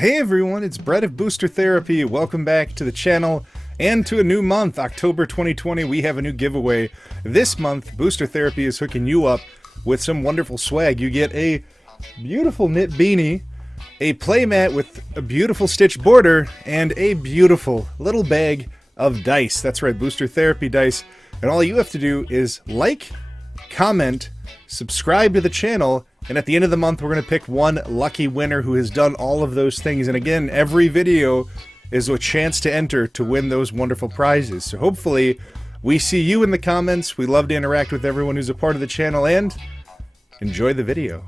Hey everyone, it's Brett of Booster Therapy. Welcome back to the channel and to a new month, October 2020. We have a new giveaway. This month, Booster Therapy is hooking you up with some wonderful swag. You get a beautiful knit beanie, a playmat with a beautiful stitch border, and a beautiful little bag of dice. That's right, Booster Therapy dice. And all you have to do is like, comment, subscribe to the channel, and at the end of the month, we're going to pick one lucky winner who has done all of those things. And again, every video is a chance to enter to win those wonderful prizes. So hopefully, we see you in the comments. We love to interact with everyone who's a part of the channel, and enjoy the video.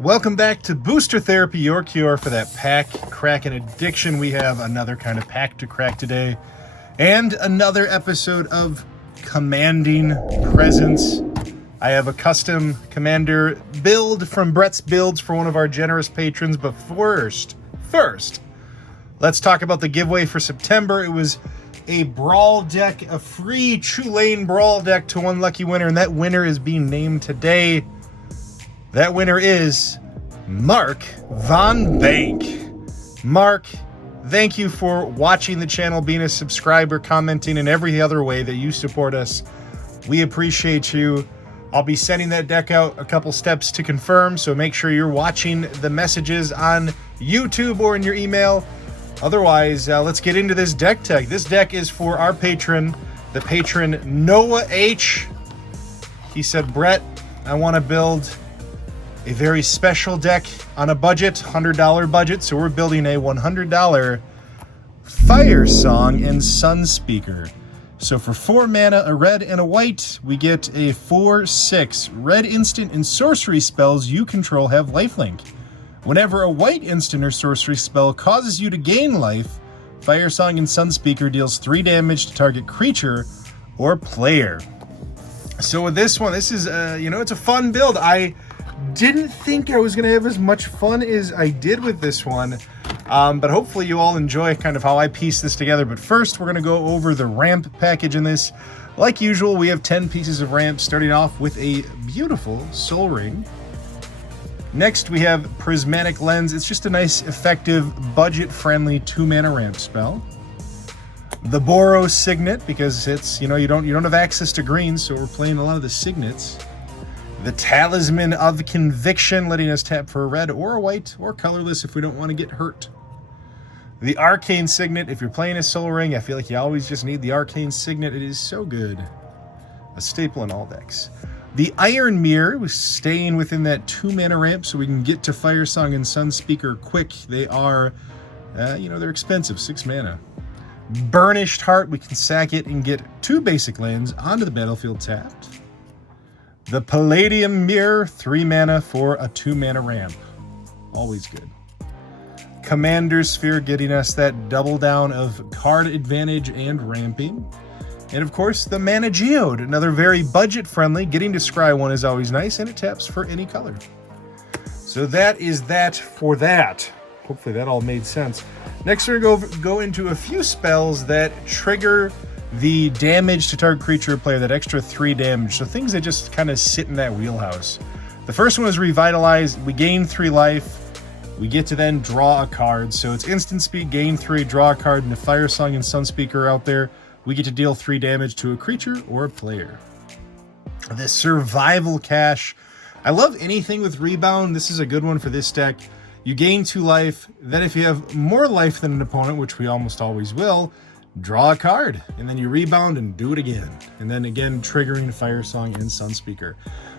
Welcome back to Booster Therapy, your cure for that pack, crack, and addiction. We have another kind of pack to crack today, and another episode of Commanding Presence. I have a custom commander build from Brett's Builds for one of our generous patrons, but first, let's talk about the giveaway for September. It was a brawl deck, a free True Lane brawl deck to one lucky winner, and that winner is being named today. That winner is Mark Von Bank. Mark, thank you for watching the channel, being a subscriber, commenting, and every other way that you support us. We appreciate you. I'll be sending that deck out a couple steps to confirm, so make sure you're watching the messages on YouTube or in your email. Otherwise, let's get into this deck tag. This deck is for our patron, the patron Noah H. He said, Brett, I want to build a very special deck on a budget, $100 budget, so we're building a $100 Firesong and Sunspeaker. So for 4 mana, a red and a white, we get a 4/6. Red instant and sorcery spells you control have lifelink. Whenever a white instant or sorcery spell causes you to gain life, Firesong and Sunspeaker deals 3 damage to target creature or player. So with this one, this is, it's a fun build. I didn't think I was going to have as much fun as I did with this one. But hopefully you all enjoy kind of how I piece this together. But first, we're going to go over the ramp package in this. Like usual, we have 10 pieces of ramp, starting off with a beautiful Soul Ring. Next, we have Prismatic Lens. It's just a nice, effective, budget-friendly 2-mana ramp spell. The Boros Signet, because it's, you don't have access to greens, so we're playing a lot of the signets. The Talisman of Conviction, letting us tap for a red or a white or colorless if we don't want to get hurt. The Arcane Signet, if you're playing a Soul Ring, I feel like you always just need the Arcane Signet. It is so good. A staple in all decks. The Iron Mirror, staying within that 2-mana ramp so we can get to Firesong and Sunspeaker quick. They are, they're expensive, 6 mana. Burnished Heart, we can sack it and get 2 basic lands onto the battlefield tapped. The Palladium Mirror, 3 mana for a 2-mana ramp. Always good. Commander Sphere, getting us that double down of card advantage and ramping. And of course, the Mana Geode, another very budget-friendly. Getting to scry one is always nice, and it taps for any color. So that is that for that. Hopefully that all made sense. Next, we're going to go into a few spells that trigger the damage to target creature or player, that extra 3 damage. So things that just kind of sit in that wheelhouse. The first one is Revitalize. We gain 3 life. We get to then draw a card. So it's instant speed, gain 3, draw a card, and the Firesong and Sunspeaker out there, we get to deal 3 damage to a creature or a player. The Survival Cache. I love anything with Rebound. This is a good one for this deck. You gain 2 life. Then if you have more life than an opponent, which we almost always will, draw a card, and then you rebound and do it again. And then again, triggering Firesong and Sunspeaker.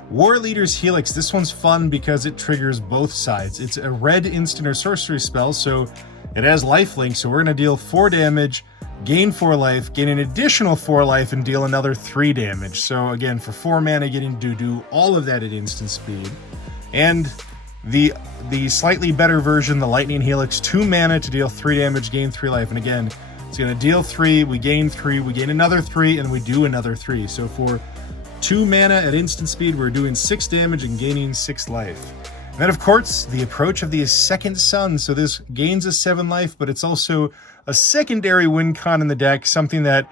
War Leader's Helix. This one's fun because it triggers both sides. It's a red instant or sorcery spell, so it has lifelink. So we're going to deal 4 damage, gain 4 life, gain an additional 4 life, and deal another 3 damage. So again, for 4 mana, getting to do all of that at instant speed. And the slightly better version, the Lightning Helix, 2 mana to deal 3 damage, gain 3 life. And again, it's going to deal 3, we gain 3, we gain another 3, and we do another 3. So for 2 mana at instant speed, we're doing 6 damage and gaining 6 life. And then, of course, the Approach of the Second Sun. So this gains us 7 life, but it's also a secondary win con in the deck, something that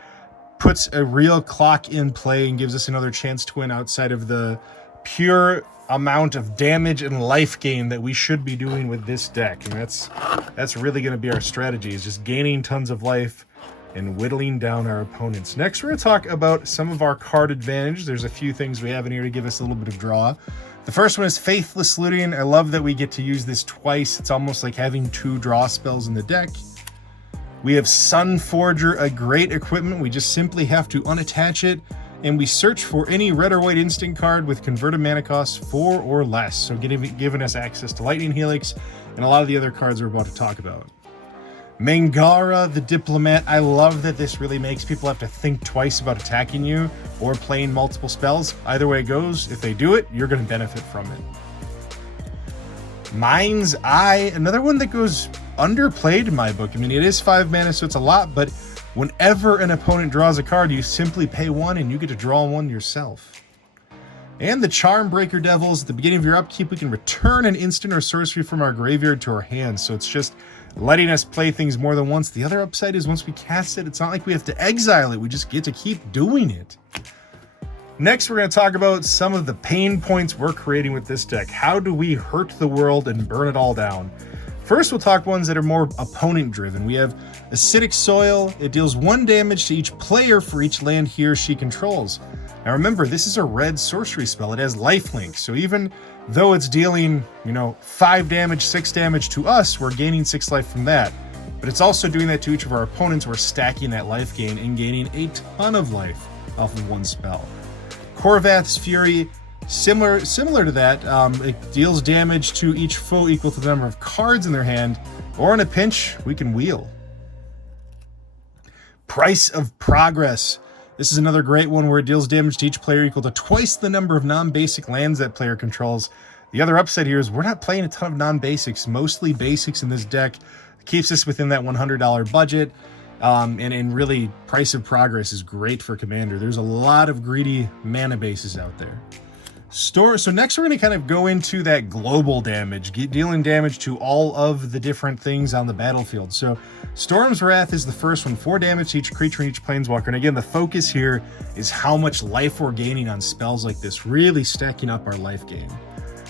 puts a real clock in play and gives us another chance to win outside of the pure amount of damage and life gain that we should be doing with this deck. And that's really going to be our strategy, is just gaining tons of life and whittling down our opponents. Next, we're going to talk about some of our card advantage. There's a few things we have in here to give us a little bit of draw. The first one is Faithless Looting. I love that we get to use this twice. It's almost like having 2 draw spells in the deck. We have Sun Forger, a great equipment. We just simply have to unattach it, and we search for any red or white instant card with converted mana cost 4 or less. So giving us access to Lightning Helix and a lot of the other cards we're about to talk about. Mangara, the Diplomat. I love that this really makes people have to think twice about attacking you or playing multiple spells. Either way it goes, if they do it, you're going to benefit from it. Mind's Eye, another one that goes underplayed in my book. I mean, it is 5 mana, so it's a lot, but whenever an opponent draws a card, you simply pay 1 and you get to draw 1 yourself. And the Charm Breaker Devils. At the beginning of your upkeep, we can return an instant or sorcery from our graveyard to our hand. So it's just letting us play things more than once. The other upside is once we cast it, it's not like we have to exile it. We just get to keep doing it. Next, we're going to talk about some of the pain points we're creating with this deck. How do we hurt the world and burn it all down? First, we'll talk ones that are more opponent-driven. We have Acidic Soil. It deals 1 damage to each player for each land he or she controls. Now remember, this is a red sorcery spell. It has lifelink, so even though it's dealing, 5 damage, 6 damage to us, we're gaining 6 life from that. But it's also doing that to each of our opponents. We're stacking that life gain and gaining a ton of life off of 1 spell. Korvath's Fury, similar to that, it deals damage to each foe equal to the number of cards in their hand, or in a pinch, we can wheel. Price of Progress. This is another great one where it deals damage to each player equal to twice the number of non-basic lands that player controls. The other upside here is we're not playing a ton of non-basics, mostly basics in this deck. It keeps us within that $100 budget. And really, Price of Progress is great for Commander. There's a lot of greedy mana bases out there. So next we're going to kind of go into that global damage, dealing damage to all of the different things on the battlefield. So Storm's Wrath is the first one, 4 damage to each creature and each planeswalker. And again, the focus here is how much life we're gaining on spells like this, really stacking up our life gain.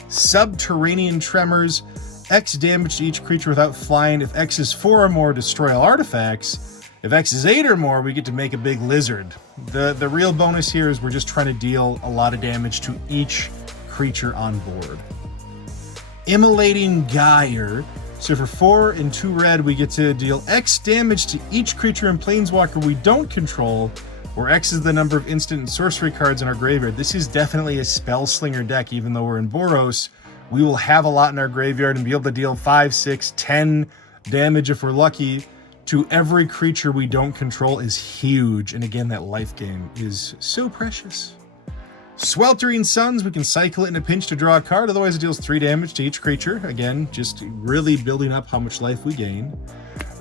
Subterranean Tremors, X damage to each creature without flying. If X is 4 or more, destroy all artifacts. If X is 8 or more, we get to make a big lizard. The real bonus here is we're just trying to deal a lot of damage to each creature on board. Immolating Gyre. So for 4 and 2 red, we get to deal X damage to each creature and planeswalker we don't control, where X is the number of instant and sorcery cards in our graveyard. This is definitely a spell slinger deck. Even though we're in Boros, we will have a lot in our graveyard and be able to deal 5, 6, 10 damage if we're lucky to every creature we don't control is huge. And again, that life gain is so precious. Sweltering Suns, we can cycle it in a pinch to draw a card. Otherwise, it deals 3 damage to each creature. Again, just really building up how much life we gain.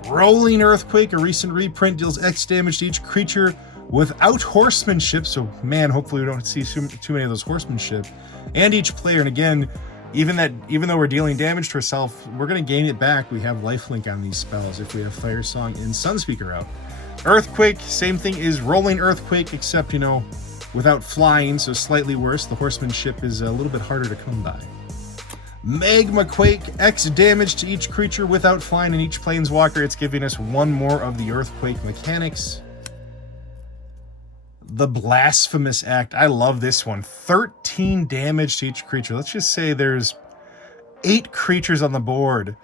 Rolling Earthquake, a recent reprint, deals X damage to each creature without horsemanship. So, man, hopefully we don't see too many of those horsemanship. And each player. And again, even though we're dealing damage to ourselves, we're going to gain it back. We have lifelink on these spells if we have Firesong and Sunspeaker out. Earthquake, same thing is Rolling Earthquake, except, without flying, so slightly worse. The horsemanship is a little bit harder to come by. Magma Quake, X damage to each creature without flying and each planeswalker. It's giving us 1 more of the Earthquake mechanics. The Blasphemous Act. I love this one. 13 damage to each creature. Let's just say there's 8 creatures on the board,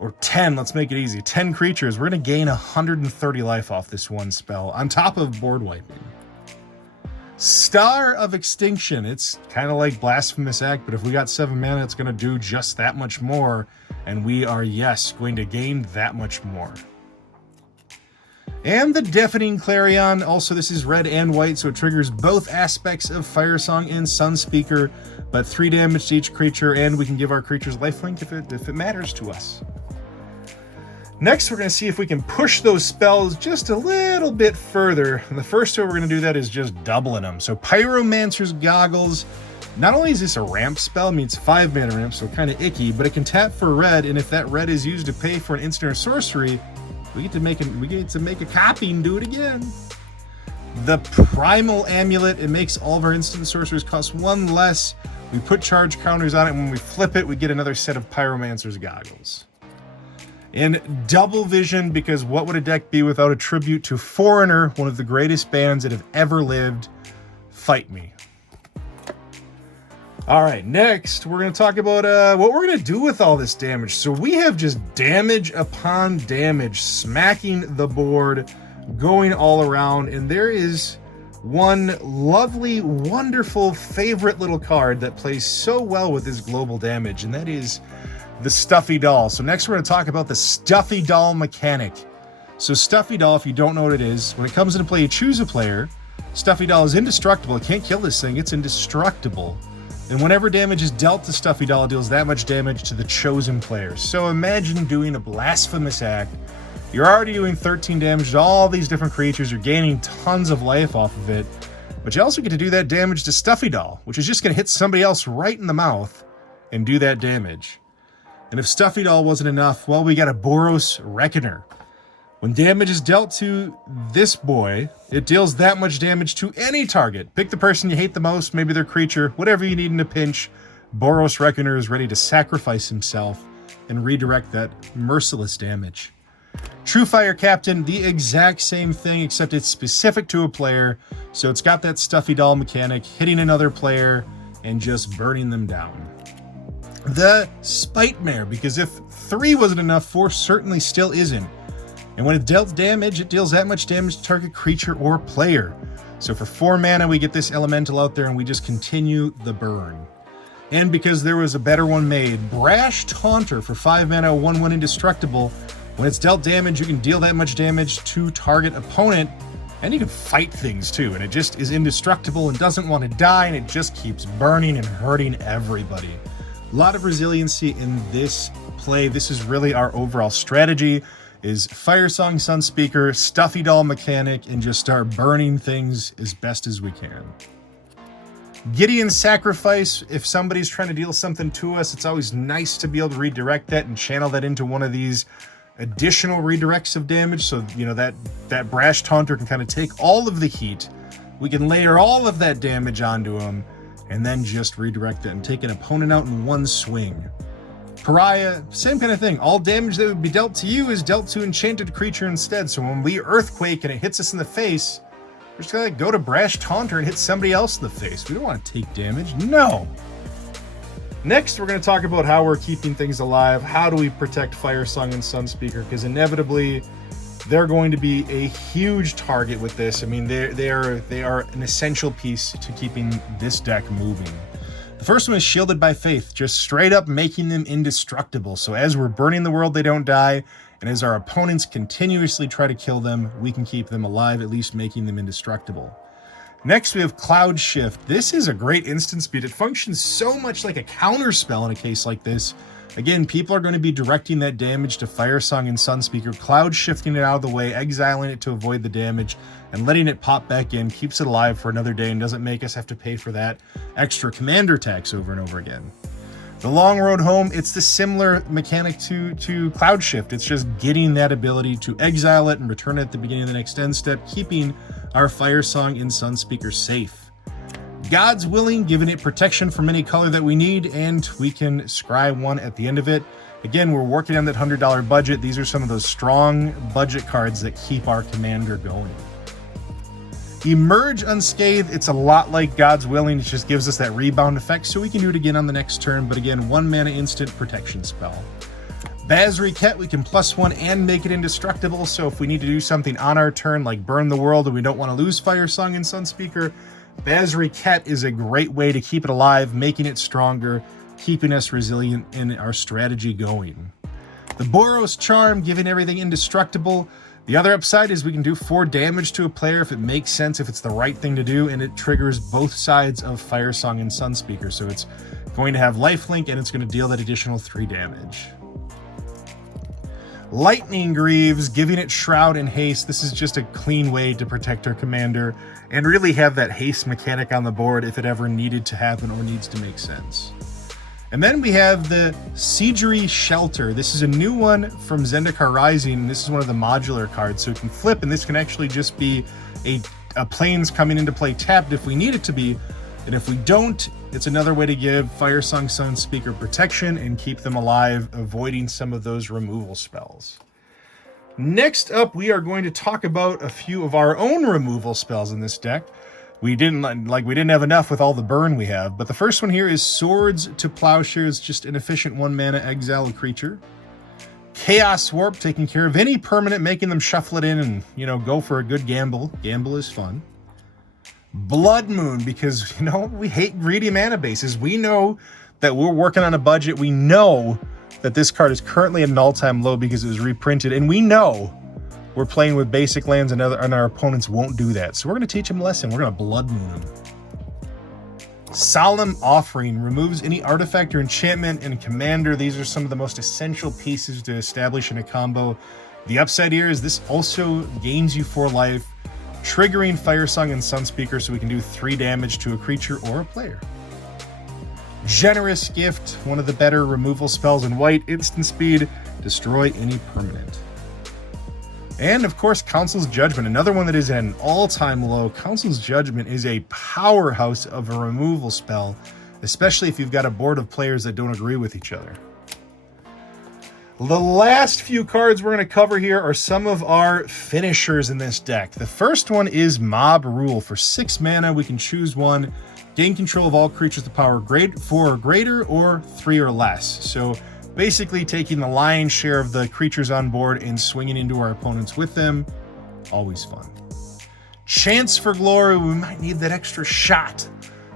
or 10. Let's make it easy. 10 creatures. We're going to gain 130 life off this one spell, on top of board wiping. Star of Extinction. It's kind of like Blasphemous Act, but if we got 7 mana, it's going to do just that much more, and we are, yes, going to gain that much more. And the Deafening Clarion. Also, this is red and white, so it triggers both aspects of Firesong and Sunspeaker, but 3 damage to each creature, and we can give our creatures lifelink if it matters to us. Next, we're going to see if we can push those spells just a little bit further. And the first way we're going to do that is just doubling them. So Pyromancer's Goggles. Not only is this a ramp spell, I mean it's 5 mana ramp, so kind of icky, but it can tap for red, and if that red is used to pay for an instant or sorcery, we get to make a copy and do it again. The Primal Amulet, it makes all of our instant sorceries cost 1 less, We put charge counters on it, and when we flip it, we get another set of Pyromancer's goggles. And double vision, because what would a deck be without a tribute to Foreigner, one of the greatest bands that have ever lived? Fight me. All right, next we're going to talk about what we're going to do with all this damage. So we have just damage upon damage, smacking the board, going all around, and there is one lovely, wonderful, favorite little card that plays so well with this global damage, and that is the Stuffy Doll. So next we're going to talk about the Stuffy Doll mechanic. So Stuffy Doll, if you don't know what it is, when it comes into play, you choose a player. Stuffy Doll is indestructible. It can't kill this thing. It's indestructible. And whenever damage is dealt to Stuffy Doll, it deals that much damage to the chosen player. So imagine doing a blasphemous act. You're already doing 13 damage to all these different creatures. You're gaining tons of life off of it. But you also get to do that damage to Stuffy Doll, which is just going to hit somebody else right in the mouth and do that damage. And if Stuffy Doll wasn't enough, well, we got a Boros Reckoner. When damage is dealt to this boy, it deals that much damage to any target. Pick the person you hate the most, maybe their creature, whatever you need in a pinch. Boros Reckoner is ready to sacrifice himself and redirect that merciless damage. True Fire Captain, the exact same thing, except it's specific to a player. So it's got that Stuffy Doll mechanic, hitting another player and just burning them down. The Spite Mare, because if 3 wasn't enough, 4 certainly still isn't. And when it dealt damage, it deals that much damage to target creature or player. So for 4 mana, we get this elemental out there and we just continue the burn. And because there was a better one made, Brash Taunter for 5 mana, 1/1 indestructible. When it's dealt damage, you can deal that much damage to target opponent, and you can fight things too. And it just is indestructible and doesn't want to die, and it just keeps burning and hurting everybody. A lot of resiliency in this play. This is really our overall strategy, is Firesong, Sunspeaker, Stuffy Doll mechanic, and just start burning things as best as we can. Gideon's Sacrifice, if somebody's trying to deal something to us, it's always nice to be able to redirect that and channel that into one of these additional redirects of damage. So, you know, that Brash Taunter can kind of take all of the heat. We can layer all of that damage onto him and then just redirect it and take an opponent out in one swing. Pariah, same kind of thing. All damage that would be dealt to you is dealt to enchanted creature instead. So when we Earthquake and it hits us in the face, we're just gonna go to Brash Taunter and hit somebody else in the face. We don't want to take damage. No. Next, we're going to talk about how we're keeping things alive. How do we protect Firesong and Sunspeaker? Because inevitably, they're going to be a huge target with this. I mean, they are an essential piece to keeping this deck moving. The first one is Shielded by Faith, just straight up making them indestructible. So as we're burning the world, they don't die. And as our opponents continuously try to kill them, we can keep them alive, at least making them indestructible. Next, we have Cloud Shift. This is a great instant speed. It functions so much like a counter spell in a case like this. Again, people are going to be directing that damage to Firesong and Sunspeaker, Cloud Shifting it out of the way, exiling it to avoid the damage, and letting it pop back in, keeps it alive for another day, and doesn't make us have to pay for that extra commander tax over and over again. The Long Road Home, it's the similar mechanic to Cloud Shift. It's just getting that ability to exile it and return it at the beginning of the next end step, keeping our Firesong and Sunspeaker safe. God's Willing, giving it protection from any color that we need, and we can scry one at the end of it. Again, we're working on that $100 budget. These are some of those strong budget cards that keep our commander going. Emerge Unscathed, it's a lot like God's Willing. It just gives us that rebound effect, so we can do it again on the next turn, but again, 1 mana instant protection spell. Baz-Riket, we can +1 and make it indestructible, so if we need to do something on our turn, like burn the world, and we don't want to lose Firesong and Sunspeaker, Baz-Riket is a great way to keep it alive, making it stronger, keeping us resilient in our strategy going. The Boros Charm, giving everything indestructible. The other upside is we can do 4 damage to a player if it makes sense, if it's the right thing to do, and it triggers both sides of Firesong and Sunspeaker. So it's going to have lifelink, and it's going to deal that additional 3 damage. Lightning Greaves, giving it Shroud and Haste. This is just a clean way to protect our commander and really have that haste mechanic on the board if it ever needed to happen or needs to make sense. And then we have the Siegery Shelter. This is a new one from Zendikar Rising, and this is one of the modular cards, so it can flip, and this can actually just be a planes coming into play tapped if we need it to be. And if we don't, it's another way to give Firesong Sunspeaker protection and keep them alive, avoiding some of those removal spells. Next up, we are going to talk about a few of our own removal spells in this deck. We didn't have enough with all the burn we have, but the first one here is Swords to Plowshares, just an efficient 1 mana exile a creature. Chaos Warp, taking care of any permanent, making them shuffle it in and, go for a good gamble. Gamble is fun. Blood Moon, because, we hate greedy mana bases. We know that we're working on a budget. We know that this card is currently at an all-time low because it was reprinted, and we know we're playing with basic lands and our opponents won't do that. So we're going to teach them a lesson. We're going to Blood Moon them. Solemn Offering removes any artifact or enchantment and commander. These are some of the most essential pieces to establish in a combo. The upside here is this also gains you 4 life, triggering Firesong and Sunspeaker so we can do 3 damage to a creature or a player. Generous Gift, one of the better removal spells in white, instant speed, destroy any permanent. And of course, Council's Judgment, another one that is at an all-time low. Council's Judgment is a powerhouse of a removal spell, especially if you've got a board of players that don't agree with each other. The last few cards we're going to cover here are some of our finishers in this deck. The first one is Mob Rule. For 6 mana, we can choose one. Gain control of all creatures with power 4 or greater or 3 or less. So basically taking the lion's share of the creatures on board and swinging into our opponents with them. Always fun. Chance for Glory. We might need that extra shot.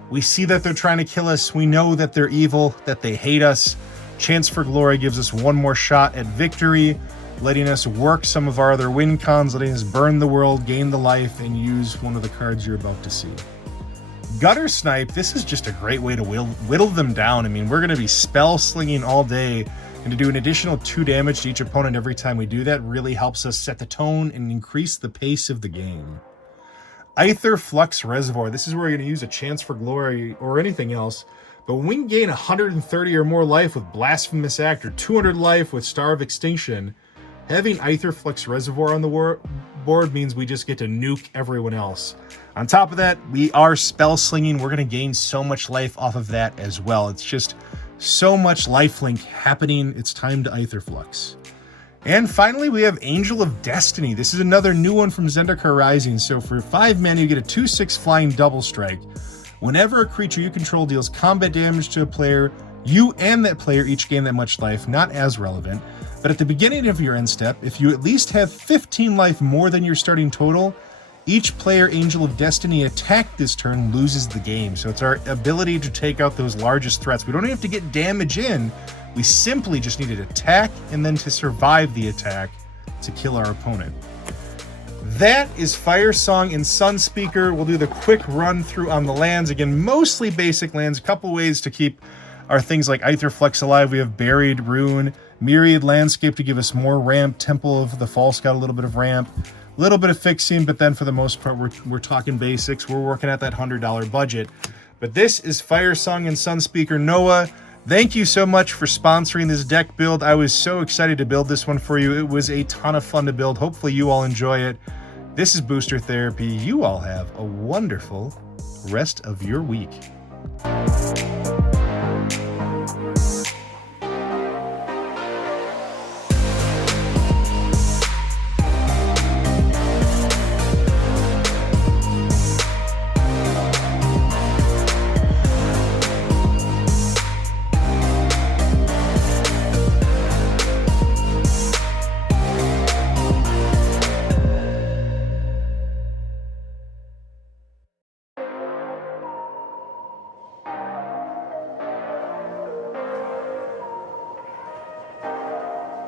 We see that they're trying to kill us. We know that they're evil, that they hate us. Chance for Glory gives us one more shot at victory, letting us work some of our other win cons, letting us burn the world, gain the life, and use one of the cards you're about to see. Gutter Snipe, this is just a great way to whittle them down. I mean, we're going to be spell slinging all day, and to do an additional 2 damage to each opponent every time we do that really helps us set the tone and increase the pace of the game. Aether Flux Reservoir, this is where you're going to use a Chance for Glory or anything else, but when we can gain 130 or more life with Blasphemous Act or 200 life with Star of Extinction, having Aether Flux Reservoir on the board means we just get to nuke everyone else. On top of that, we are spell slinging. We're going to gain so much life off of that as well. It's just so much lifelink happening. It's time to Aether Flux. And finally, we have Angel of Destiny. This is another new one from Zendikar Rising. So for 5 mana, you get a 2/6 flying double strike. Whenever a creature you control deals combat damage to a player, you and that player each gain that much life, not as relevant. But at the beginning of your end step, if you at least have 15 life more than your starting total, each player Angel of Destiny attacked this turn loses the game. So it's our ability to take out those largest threats. We don't even have to get damage in. We simply just need to attack and then to survive the attack to kill our opponent. That is Firesong and Sunspeaker. We'll do the quick run through on the lands. Again, mostly basic lands. A couple ways to keep our things like Aether Flux alive. We have Buried Ruin, Myriad Landscape to give us more ramp, Temple of the False God, a little bit of ramp, a little bit of fixing, but then for the most part, we're talking basics. We're working at that $100 budget. But this is Firesong and Sunspeaker. Noah, thank you so much for sponsoring this deck build. I was so excited to build this one for you. It was a ton of fun to build. Hopefully you all enjoy it. This is Booster Therapy. You all have a wonderful rest of your week.